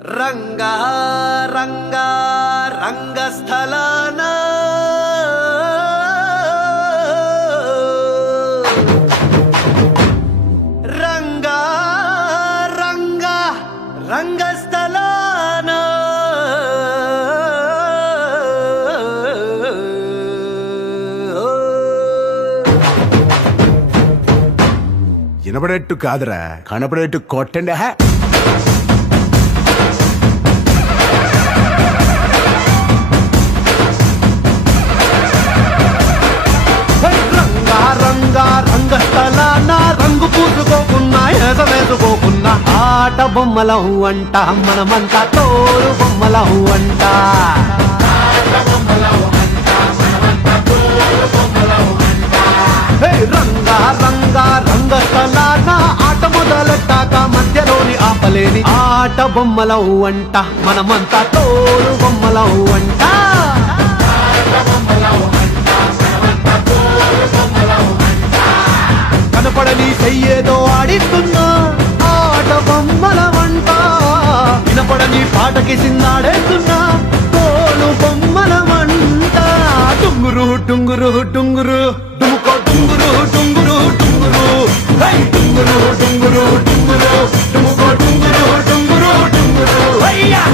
రంగా రంగా రంగస్థలాన రంగా రంగా రంగస్థలాన వినపడేట్టు కాదురా, కనపడేట్టు కొట్టండి. రంగా రంగా రంగస్థలాన రంగు పూసుకోకున్నా ఎసవేసుకోకున్నా ఆట బొమ్మలం అంట, మనమంతా తోలు బొమ్మలం అంట. రంగా రంగా రంగస్థలాన ఆట మొదలెట్టాక మధ్యలోని ఆపలేని ఆట బొమ్మలం అంట, మనమంతా తోలు బొమ్మలం అంట. కనపడని చెయ్యేదో ఆడిస్తున్నా ఆట బొమ్మలమంట, వినపడని పాటకి సిందాడేస్తున్నా తోలు బొమ్మలమంట. టుంగురు టుంగురు టుంగురు డుముకో టుంగురు టుంగురు టుంగురు టుంగురు టుంగురు టుంగురు డుముకో టుంగురు టుంగురు టుంగురు అయ్యా.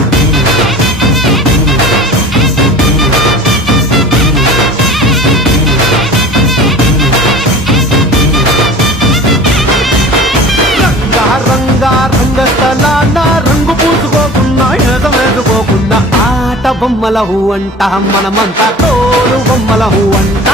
రంగా రంగస్థలాన రంగు పూసుకోకున్నా ఎసవేసుకోకున్నా ఆట బొమ్మలహు అంట, మనమంతా తోలు బొమ్మలహు అంట.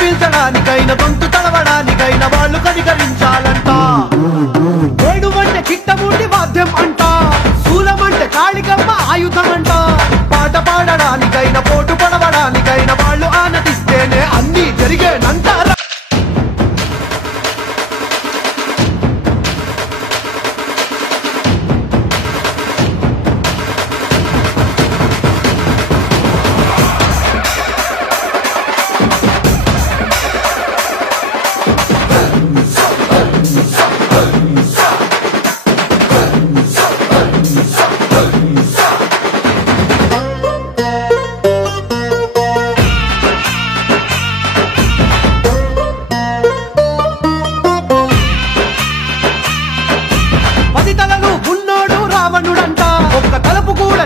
పీల్చడానికైనా గొంతు తడవడానికైనా వాళ్ళు కనికరించాలంట. ఏడువంటే చిట్టమూటి వాద్యం అంట, శూలమంటే కాళికమ్మ ఆయుధం అంట. పాట పాడడానికైనా పోటు పడవడానికైనా వాళ్ళు ఆనందిస్తేనే అన్నీ జరిగేనంట.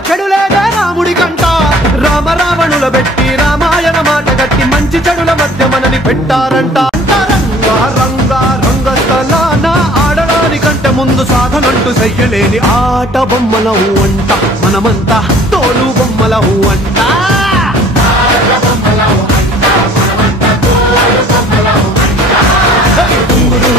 చెడులేదే రాముడి కంట, రామ రావణుల పెట్టి రామాయణ మాట గట్టి మంచి చెడుల మధ్య మనని పెట్టారంట. రంగా రంగా రంగస్థలాన ఆడడానికంటే ముందు సాధనంటూ చెయ్యలేని ఆట బొమ్మలహు అంట, మనమంతా తోలు బొమ్మలహు అంట. టుంగురు